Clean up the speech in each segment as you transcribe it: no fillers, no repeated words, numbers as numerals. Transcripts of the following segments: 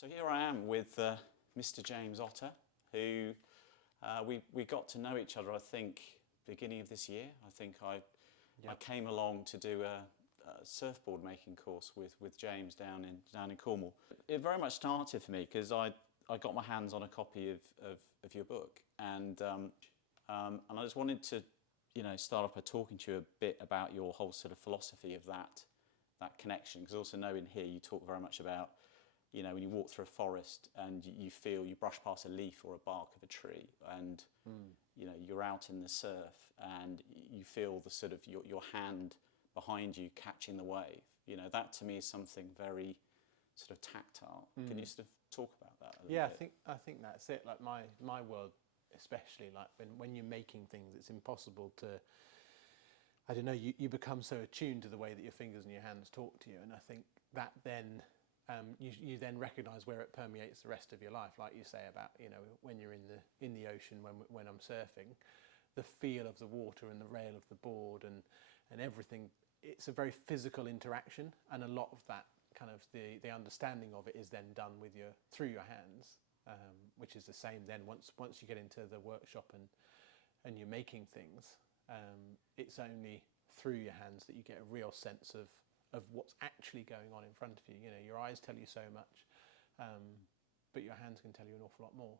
So here I am with Mr. James Otter, who we got to know each other, I think, beginning of this year. I think I came along to do a surfboard making course with James down in Cornwall. It very much started for me because I got my hands on a copy of your book, and I just wanted to start off by talking to you a bit about your whole sort of philosophy of that connection, because also knowing here you talk very much about when you walk through a forest and you feel you brush past a leaf or a bark of a tree, and you're out in the surf and you feel the sort of your hand behind you catching the wave. That to me is something very sort of tactile. Can you sort of talk about that a little bit? I think that's it. Like my world, especially, like when you're making things, it's impossible to, I don't know, you become so attuned to the way that your fingers and your hands talk to you, and I think that then you then recognise where it permeates the rest of your life. Like you say about when you're in the ocean, when I'm surfing, the feel of the water and the rail of the board and everything. It's a very physical interaction, and a lot of that kind of the understanding of it is then done through your hands, which is the same then once you get into the workshop and you're making things. It's only through your hands that you get a real sense of what's actually going on in front of you. Your eyes tell you so much, but your hands can tell you an awful lot more.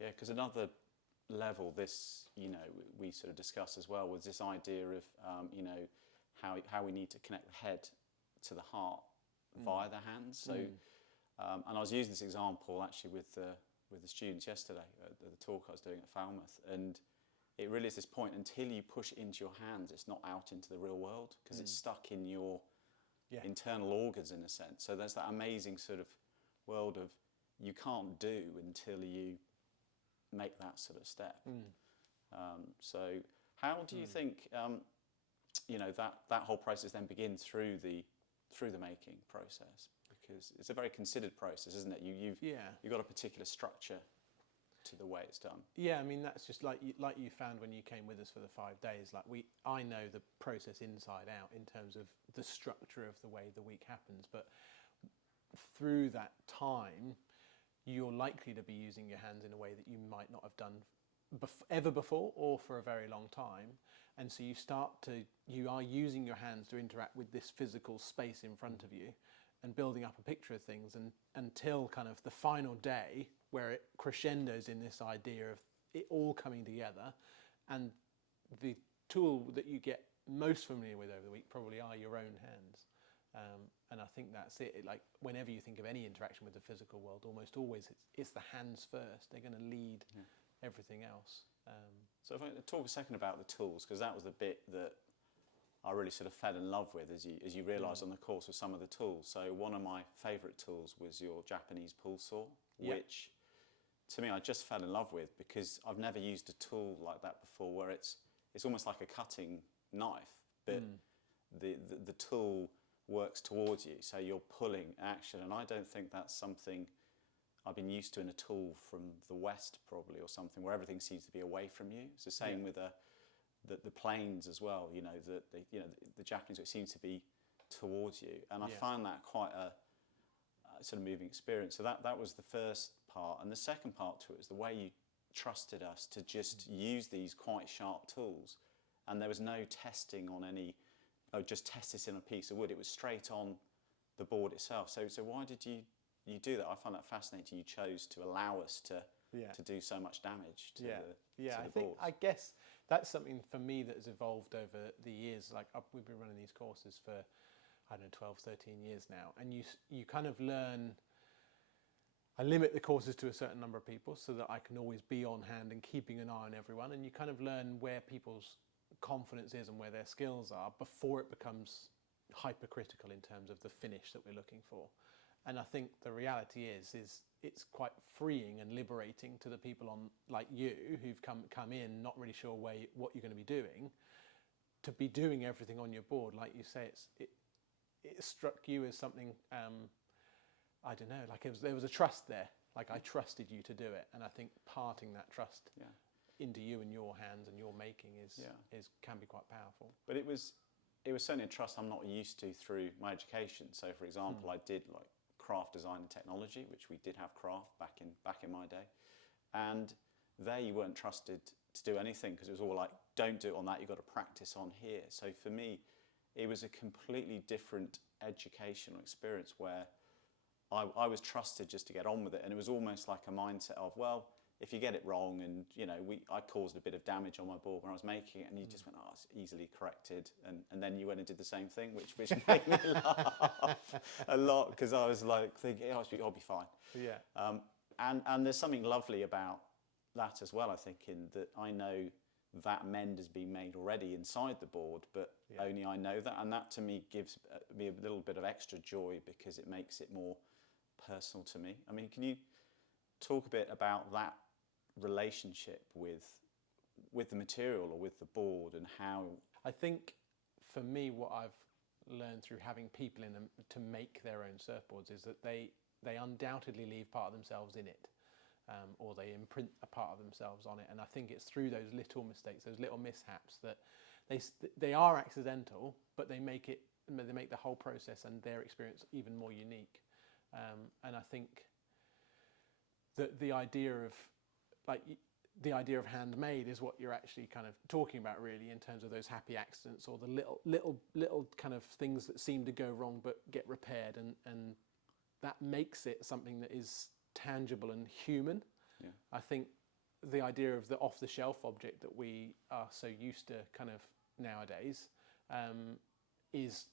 Yeah, because another level this, we sort of discussed as well, was this idea of, how we need to connect the head to the heart via the hands. So, and I was using this example actually with the students yesterday at the talk I was doing at Falmouth, and it really is this point, until you push it into your hands, it's not out into the real world, because it's stuck in your internal organs in a sense. So there's that amazing sort of world of you can't do until you make that sort of step. So how do you think that whole process then begins through the making process? Because it's a very considered process, isn't it? You've got a particular structure to the way it's done. Yeah, I mean, that's just like you found when you came with us for the 5 days. I know the process inside out in terms of the structure of the way the week happens, but through that time you're likely to be using your hands in a way that you might not have done ever before or for a very long time, and so you are using your hands to interact with this physical space in front of you and building up a picture of things, and until kind of the final day where it crescendos in this idea of it all coming together. And the tool that you get most familiar with over the week probably are your own hands. And I think that's it. Like whenever you think of any interaction with the physical world, almost always it's the hands first. They're going to lead everything else. So if I talk a second about the tools, because that was the bit that I really sort of fell in love with, as you realised on the course, with some of the tools. So one of my favourite tools was your Japanese pull saw, which to me I just fell in love with, because I've never used a tool like that before, where it's almost like a cutting knife, but the tool works towards you, so you're pulling action. And I don't think that's something I've been used to in a tool from the West, probably, or something where everything seems to be away from you. It's the same with the planes as well. The Japanese, it seems to be towards you, and I find that quite a sort of moving experience. So that was the first part, and the second part to it was the way you trusted us to just use these quite sharp tools, and there was no testing on any. Oh, just test this in a piece of wood. It was straight on the board itself. So why did you do that? I find that fascinating. You chose to allow us to do so much damage to the boards. I guess that's something for me that has evolved over the years. Like we've been running these courses for, I don't know, 12, 13 years now, and you kind of learn. I limit the courses to a certain number of people so that I can always be on hand and keeping an eye on everyone, and you kind of learn where people's confidence is and where their skills are before it becomes hypercritical in terms of the finish that we're looking for. And I think the reality is it's quite freeing and liberating to the people like you who've come in not really sure what you're going to be doing, to be doing everything on your board. Like you say, it struck you as something, I don't know, like there was a trust there. Like I trusted you to do it, and I think parting that trust into you and your hands and your making can be quite powerful. But it was certainly a trust I'm not used to through my education. So for example, I did like craft design and technology, which we did have craft back in my day, and there you weren't trusted to do anything because it was all like, don't do it on that, you've got to practice on here. So for me, it was a completely different educational experience where I was trusted just to get on with it, and it was almost like a mindset of, well, if you get it wrong, and I caused a bit of damage on my board when I was making it, and you just went, oh, it's easily corrected, and then you went and did the same thing, which made me laugh a lot because I was like thinking, oh, I'll be fine. Yeah. And there's something lovely about that as well, I think, in that I know that mend has been made already inside the board, but only I know that, and that to me gives me a little bit of extra joy because it makes it more personal to me. I mean, can you talk a bit about that relationship with the material or with the board, and how? I think for me, what I've learned through having people in them to make their own surfboards is that they undoubtedly leave part of themselves in it, or they imprint a part of themselves on it. And I think it's through those little mistakes, those little mishaps, that they are accidental, but they make the whole process and their experience even more unique. And I think that the idea of handmade is what you're actually kind of talking about, really, in terms of those happy accidents or the little kind of things that seem to go wrong but get repaired, and that makes it something that is tangible and human. Yeah. I think the idea of the off-the-shelf object that we are so used to kind of nowadays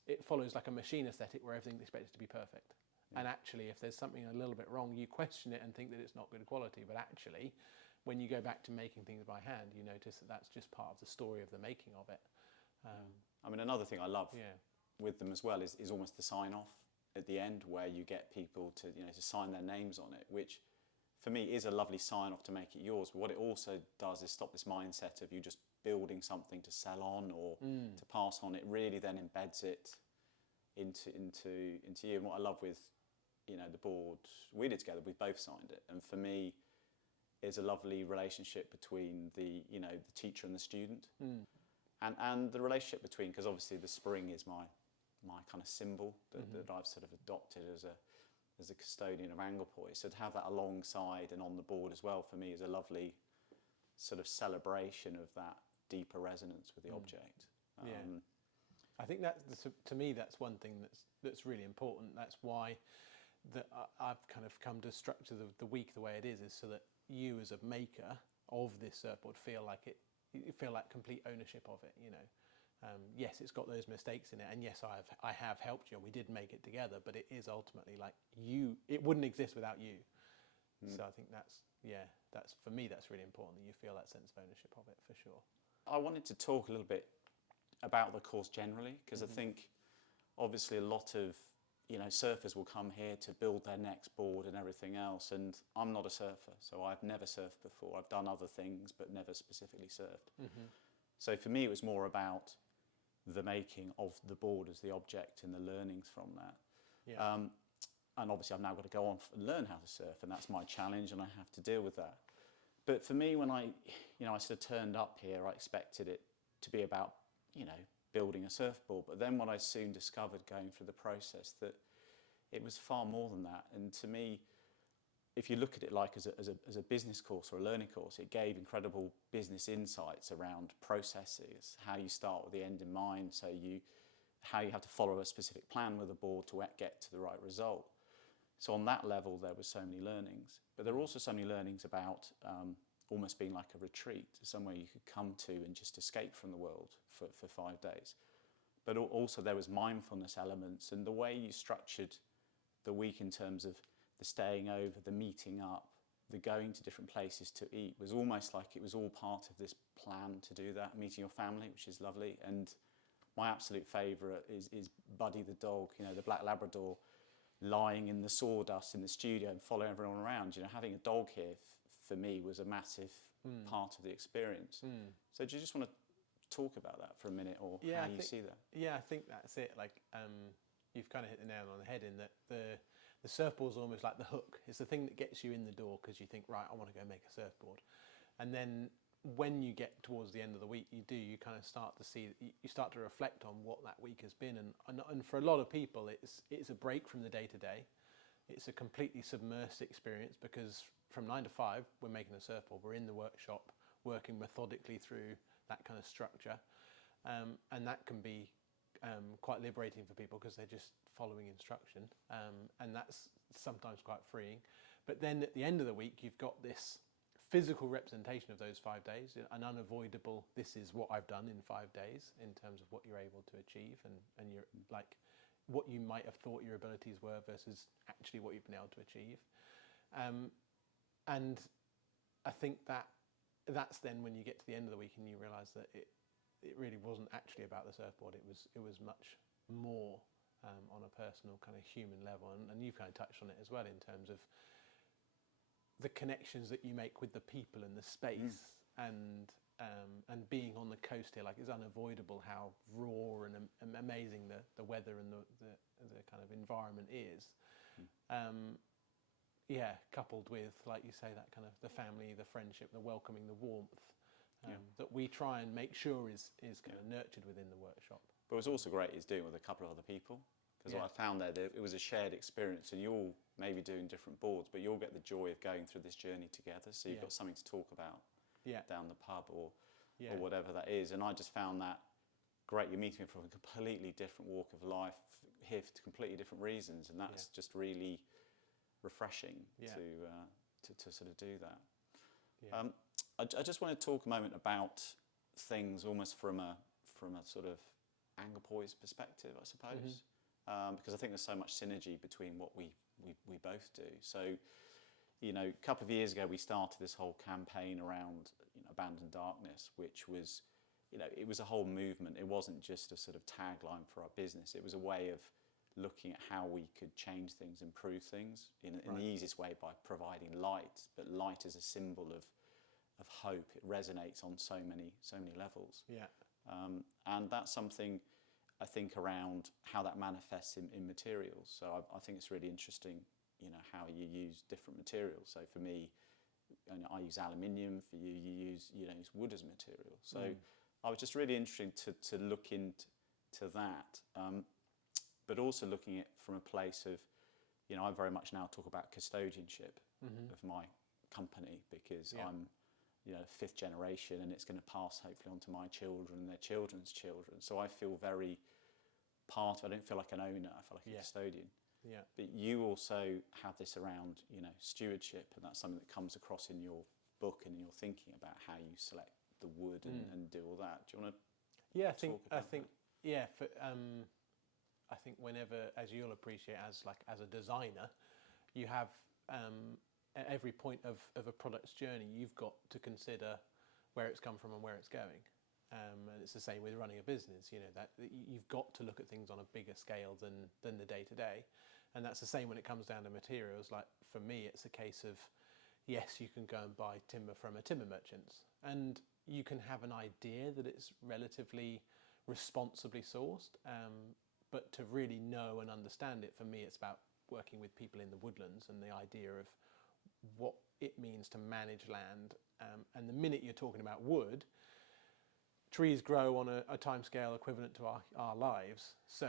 it follows like a machine aesthetic where everything's expected to be perfect. And actually, if there's something a little bit wrong, you question it and think that it's not good quality. But actually, when you go back to making things by hand, you notice that that's just part of the story of the making of it. I mean, another thing I love with them as well is almost the sign-off at the end, where you get people to sign their names on it, which for me is a lovely sign-off to make it yours. But what it also does is stop this mindset of you just building something to sell on or to pass on. It really then embeds it into you. And what I love with the board we did together, we both signed it, and for me is a lovely relationship between the teacher and the student, and the relationship between, because obviously the spring is my kind of symbol that I've sort of adopted as a custodian of Anglepoise. So to have that alongside and on the board as well, for me, is a lovely sort of celebration of that deeper resonance with the object. I think that to me that's one thing that's really important. That's why I've kind of come to structure the week the way it is so that you as a maker of this surfboard feel like complete ownership of it. Yes, it's got those mistakes in it, and yes, I have helped you. We did make it together, but it is ultimately like it wouldn't exist without you. So I think that's for me, that's really important, that you feel that sense of ownership of it, for sure. I wanted to talk a little bit about the course generally, because I think obviously a lot of surfers will come here to build their next board and everything else, and I'm not a surfer, so I've never surfed before. I've done other things but never specifically surfed. So for me it was more about the making of the board as the object and the learnings from that. And obviously I've now got to go on and learn how to surf, and that's my challenge, and I have to deal with that. But for me, when I sort of turned up here, I expected it to be about building a surfboard, but then what I soon discovered going through the process, that it was far more than that. And to me, if you look at it like as a business course or a learning course, it gave incredible business insights around processes, how you start with the end in mind, so how you have to follow a specific plan with a board to get to the right result. So on that level, there were so many learnings, but there were also so many learnings about almost being like a retreat, somewhere you could come to and just escape from the world for 5 days. But also there was mindfulness elements, and the way you structured the week in terms of the staying over, the meeting up, the going to different places to eat, was almost like it was all part of this plan to do that, meeting your family, which is lovely. And my absolute favourite is Buddy the dog, the black Labrador, lying in the sawdust in the studio and following everyone around. Having a dog here for me was a massive part of the experience. So do you just want to talk about that for a minute, or how you see that? Yeah, I think that's it. Like you've kind of hit the nail on the head in that the surfboard's almost like the hook. It's the thing that gets you in the door because you think, right, I want to go make a surfboard. And then when you get towards the end of the week, you kind of start to see, you start to reflect on what that week has been. And for a lot of people, it's a break from the day to day. It's a completely submersed experience because from 9 to 5, we're making a surfboard. We're in the workshop working methodically through that kind of structure. And that can be quite liberating for people because they're just following instruction. And that's sometimes quite freeing. But then at the end of the week, you've got this physical representation of those 5 days, an unavoidable, this is what I've done in 5 days in terms of what you're able to achieve and you're like what you might have thought your abilities were versus actually what you've been able to achieve. And I think that's then when you get to the end of the week and you realise that it really wasn't actually about the surfboard. It was much more on a personal kind of human level. And you've kind of touched on it as well in terms of the connections that you make with the people and the space and being on the coast here. Like, it's unavoidable how raw and amazing the weather and the kind of environment is. Coupled with, like you say, that kind of the family, the friendship, the welcoming, the warmth that we try and make sure is kind of nurtured within the workshop. But what's also great is doing it with a couple of other people. Because what I found there, it was a shared experience, and you're all maybe doing different boards, but you'll get the joy of going through this journey together. So you've got something to talk about down the pub or whatever that is. And I just found that great. You're meeting from a completely different walk of life, here for completely different reasons, and that's just really refreshing to sort of do that. I just want to talk a moment about things almost from a sort of Anglepoise perspective, I suppose. Because I think there's so much synergy between what we both do. So, a couple of years ago, we started this whole campaign around Abandon Darkness, which was, it was a whole movement. It wasn't just a sort of tagline for our business. It was a way of looking at how we could change things, improve things in the easiest way by providing light. But light is a symbol of hope. It resonates on so many levels. And that's something, I think, around how that manifests in materials. So I think it's really interesting, how you use different materials. So for me, I use aluminium. For you, you use wood as material. So I was just really interested to look into that, but also looking at from a place of, I very much now talk about custodianship of my company because I'm fifth generation, and it's going to pass hopefully on to my children and their children's children. So I feel very part of it. I don't feel like an owner, I feel like a custodian. But you also have this around, stewardship, and that's something that comes across in your book and in your thinking about how you select the wood and do all that. Do you want to I think whenever, as you'll appreciate as a designer, you have at every point of a product's journey, you've got to consider where it's come from and where it's going. And it's the same with running a business, that you've got to look at things on a bigger scale than the day-to-day. And that's the same when it comes down to materials. Like, for me, it's a case of, yes, you can go and buy timber from a timber merchant, and you can have an idea that it's relatively responsibly sourced, but to really know and understand it, for me, it's about working with people in the woodlands and the idea of what it means to manage land. And the minute you're talking about wood, trees grow on a timescale equivalent to our lives, so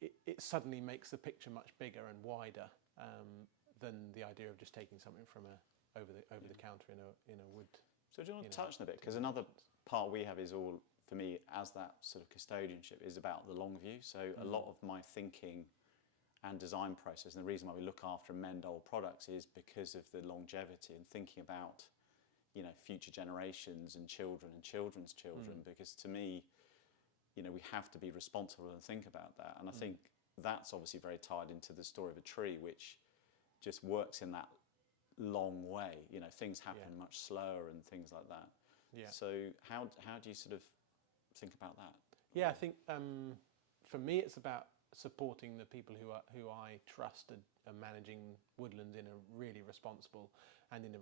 it suddenly makes the picture much bigger and wider than the idea of just taking something from over the counter in a wood. So do you want to touch on a bit? Because another part we have is all, for me, as that sort of custodianship, is about the long view. So a lot of my thinking and design process, and the reason why we look after and mend old products is because of the longevity and thinking about future generations and children and children's children, because to me, we have to be responsible and think about that. And I think that's obviously very tied into the story of a tree, which just works in that long way. Things happen much slower and things like that. So how do you sort of think about that? I think for me it's about supporting the people who I trust are managing woodlands in a really responsible and in a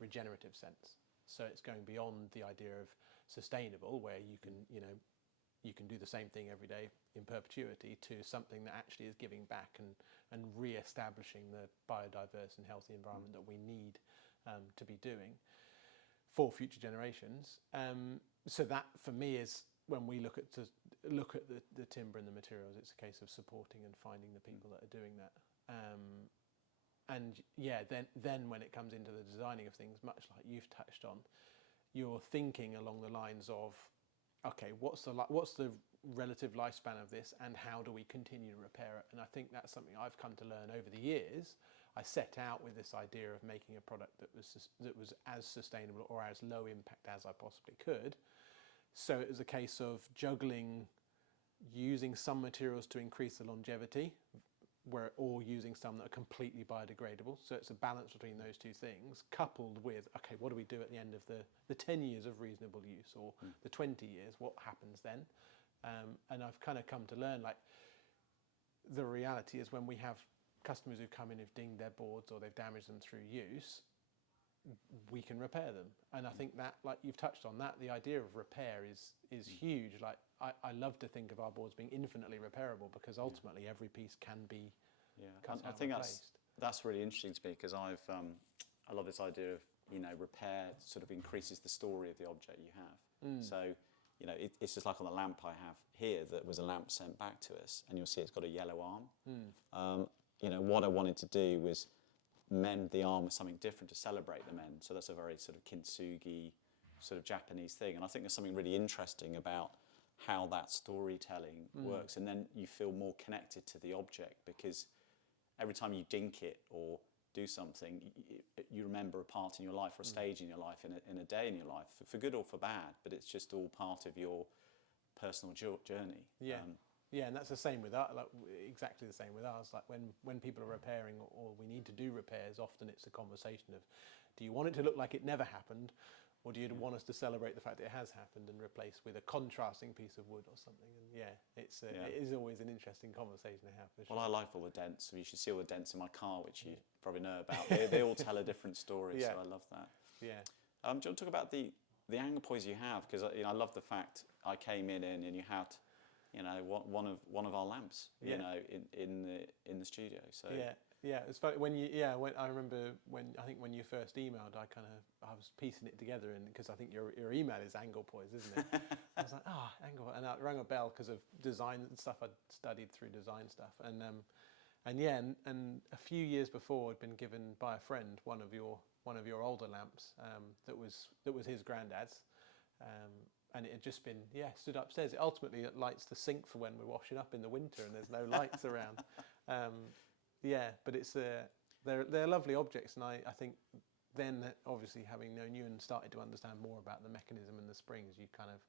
regenerative sense. So it's going beyond the idea of sustainable, where you can do the same thing every day in perpetuity, to something that actually is giving back and re-establishing the biodiverse and healthy environment that we need to be doing for future generations. So that, for me, is when we look at the timber and the materials, it's a case of supporting and finding the people that are doing that. and yeah, then when it comes into the designing of things, much like you've touched on, you're thinking along the lines of, okay, what's the relative lifespan of this, and how do we continue to repair it? And I think that's something I've come to learn over the years. I set out with this idea of making a product that was as sustainable or as low impact as I possibly could. So it was a case of juggling using some materials to increase the longevity, or using some that are completely biodegradable. So it's a balance between those two things, coupled with, okay, what do we do at the end of the 10 years of reasonable use, or the 20 years, what happens then? And I've kind of come to learn, like, the reality is when we have customers who come in who've dinged their boards or they've damaged them through use, we can repair them. And I think that, like you've touched on that, the idea of repair is huge. Like, I love to think of our boards being infinitely repairable, because ultimately every piece can be I think that's really interesting to me, because I love this idea of, repair sort of increases the story of the object you have. So, it's just like on the lamp I have here, that was a lamp sent back to us, and you'll see it's got a yellow arm. What I wanted to do was mend the arm with something different to celebrate the mend. So that's a very sort of kintsugi sort of Japanese thing. And I think there's something really interesting about how that storytelling works. And then you feel more connected to the object, because every time you dink it or do something, you remember a part in your life or a stage in your life, in a day in your life, for good or for bad, but it's just all part of your personal journey. Yeah, and that's the same with us, like exactly the same with us. Like when people are repairing, or we need to do repairs, often it's a conversation of, do you want it to look like it never happened, or do you want us to celebrate the fact that it has happened and replace with a contrasting piece of wood or something? And it is always an interesting conversation to have. Well, I like all the dents. So you should see all the dents in my car, which you probably know about. They all tell a different story, so I love that. Yeah. Do you want to talk about the angle poise you have? Because I love the fact I came in and you had, one of our lamps, in the studio. So it's funny when I remember when you first emailed, I was piecing it together, and because I think your email is angle poise, isn't it? I was like, angle, and it rang a bell because of design and stuff. I'd studied through design stuff, and a few years before, I'd been given by a friend one of your older lamps that was his granddad's. And it had just been stood upstairs. It ultimately lights the sink for when we're washing up in the winter and there's no lights around. But it's they're lovely objects, and I think then, obviously, having known you and started to understand more about the mechanism and the springs, you kind of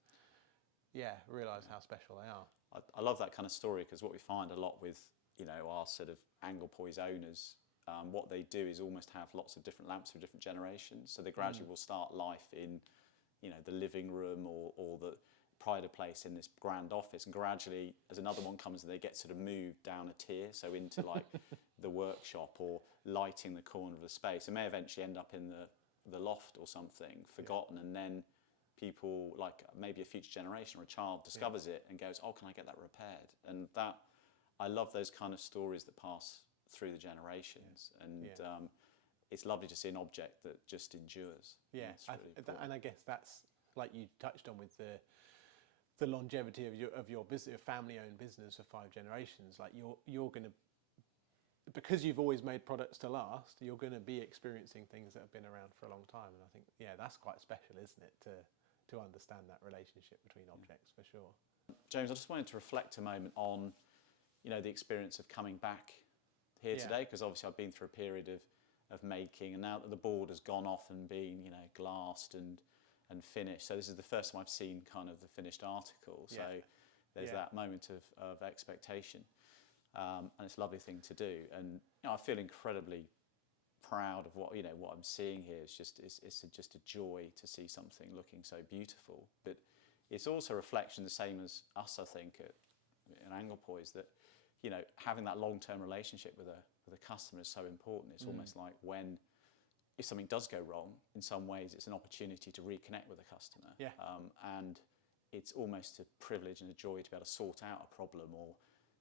realise how special they are. I love that kind of story, because what we find a lot with our sort of angle poise owners, what they do is almost have lots of different lamps for different generations. So they gradually will start life in the living room or the pride of place in this grand office, and gradually, as another one comes, they get sort of moved down a tier, so into like the workshop or lighting the corner of the space. It may eventually end up in the loft or something, forgotten, and then people, like maybe a future generation or a child, discovers it and goes, "Oh, can I get that repaired?" And that, I love those kind of stories that pass through the generations, and it's lovely to see an object that just endures. Yeah, and I guess that's, like you touched on with the longevity of your business, your family-owned business for 5 generations. Like you're going to, because you've always made products to last, you're going to be experiencing things that have been around for a long time. And I think that's quite special, isn't it, to understand that relationship between objects, for sure. James, I just wanted to reflect a moment on the experience of coming back here today, because obviously I've been through a period of making, and now that the board has gone off and been glassed and finished, so this is the first time I've seen kind of the finished article. So there's that moment of expectation, and it's a lovely thing to do, and I feel incredibly proud of what I'm seeing here. It's just a joy to see something looking so beautiful, but it's also a reflection, the same as us, I think, at Angle Poise, that having that long-term relationship with a customer is so important. It's almost like if something does go wrong, in some ways it's an opportunity to reconnect with a customer. And it's almost a privilege and a joy to be able to sort out a problem or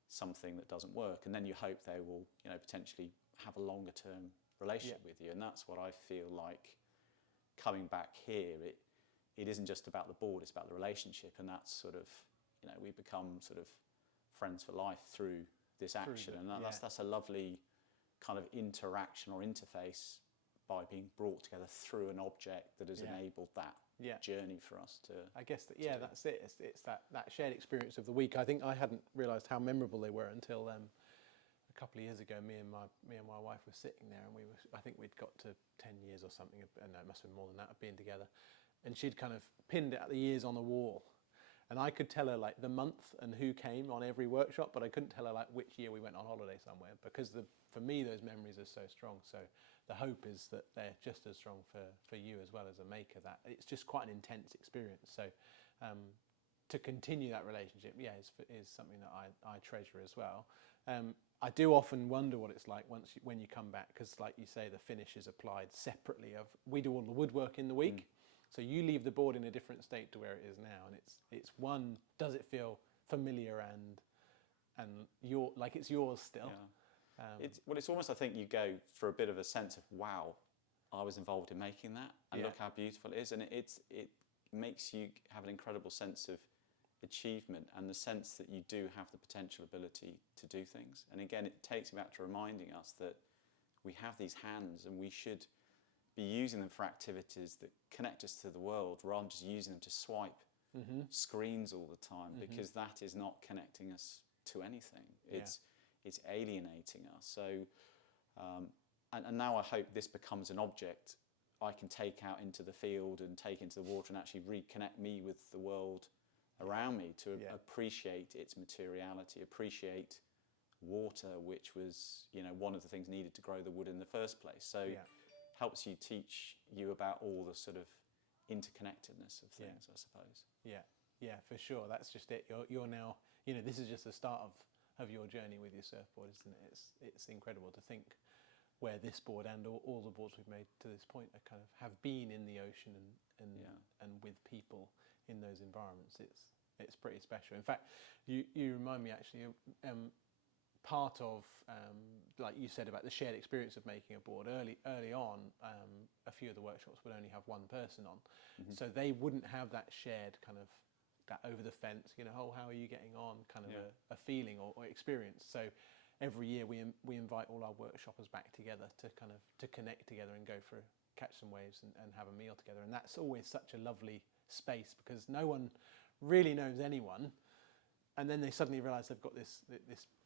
something that doesn't work, and then you hope they will potentially have a longer-term relationship with you. And that's what I feel like coming back here. It isn't just about the board, it's about the relationship, and that's sort of we become sort of friends for life through this action, and that's a lovely kind of interaction or interface by being brought together through an object that has enabled that journey for us to. I guess that that's it. It's that shared experience of the week. I think I hadn't realised how memorable they were until a couple of years ago. Me and my wife were sitting there, and I think we'd got to 10 years or something. No, it must have been more than that of being together. And she'd kind of pinned it at the years on the wall. And I could tell her like the month and who came on every workshop, but I couldn't tell her like which year we went on holiday somewhere, because for me those memories are so strong. So the hope is that they're just as strong for you as well as a maker. That it's just quite an intense experience. So to continue that relationship, is something that I treasure as well. I do often wonder what it's like when you come back, because like you say, the finish is applied separately. We do all the woodwork in the week. So you leave the board in a different state to where it is now, and it's one. Does it feel familiar and it's yours still? Yeah. It's almost, I think you go for a bit of a sense of, wow, I was involved in making that, and look how beautiful it is, and it makes you have an incredible sense of achievement and the sense that you do have the potential ability to do things. And again, it takes me back to reminding us that we have these hands, and we should be using them for activities that connect us to the world, rather than just using them to swipe screens all the time, because that is not connecting us to anything. It's alienating us. So, and now I hope this becomes an object I can take out into the field and take into the water, and actually reconnect me with the world around me, to appreciate its materiality, appreciate water, which was one of the things needed to grow the wood in the first place. So. Helps you teach you about all the sort of interconnectedness of things, I suppose. Yeah, for sure. That's just it. You're now, this is just the start of your journey with your surfboard, isn't it? It's incredible to think where this board and all the boards we've made to this point are kind of have been in the ocean and with people in those environments. It's pretty special. In fact, you remind me actually. Part of, like you said about the shared experience of making a board, early on, a few of the workshops would only have one person on, so they wouldn't have that shared kind of, that over the fence, oh, how are you getting on, kind of a feeling or experience. So every year we invite all our workshoppers back together to kind of to connect together and go for catch some waves and have a meal together, and that's always such a lovely space, because no one really knows anyone. And then they suddenly realise they've got this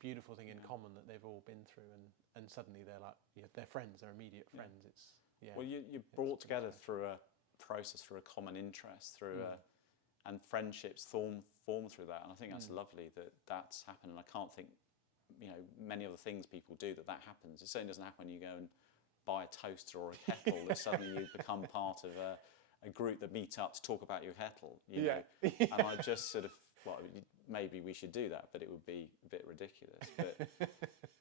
beautiful thing in common that they've all been through, and suddenly they're like, they're friends, they're immediate friends. It's well, you're brought together through a process, through a common interest, through and friendships form through that. And I think that's lovely that that's happened. And I can't think, many other things people do that happens. It certainly doesn't happen when you go and buy a toaster or a kettle that suddenly you become part of a group that meet up to talk about your kettle. You know? And I just sort of. Well, maybe we should do that, but it would be a bit ridiculous. But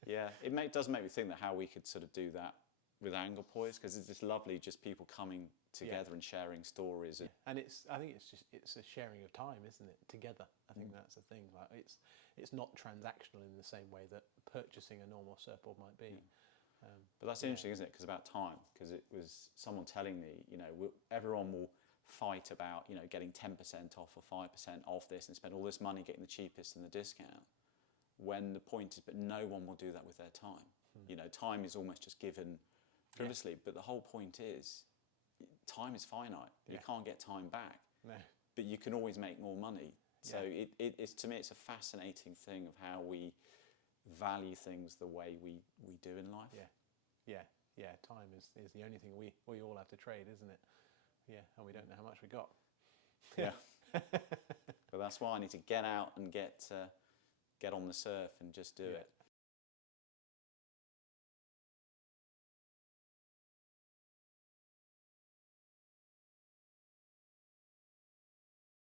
it does make me think that how we could sort of do that with Anglepoise, because it's just lovely, just people coming together and sharing stories. And I think it's a sharing of time, isn't it? Together. I think that's the thing. Like it's not transactional in the same way that purchasing a normal surfboard might be. But that's interesting, isn't it? Because about time, because it was someone telling me, everyone will fight about getting 10% off or 5% off this and spend all this money getting the cheapest and the discount, when the point is, but no one will do that with their time. Time is almost just given frivolously, but the whole point is time is finite. You can't get time back, but you can always make more money. So it's, to me, it's a fascinating thing of how we value things the way we do in life. Time is the only thing we all have to trade, isn't it? And we don't know how much we got. But that's why I need to get out and get on the surf and just do it.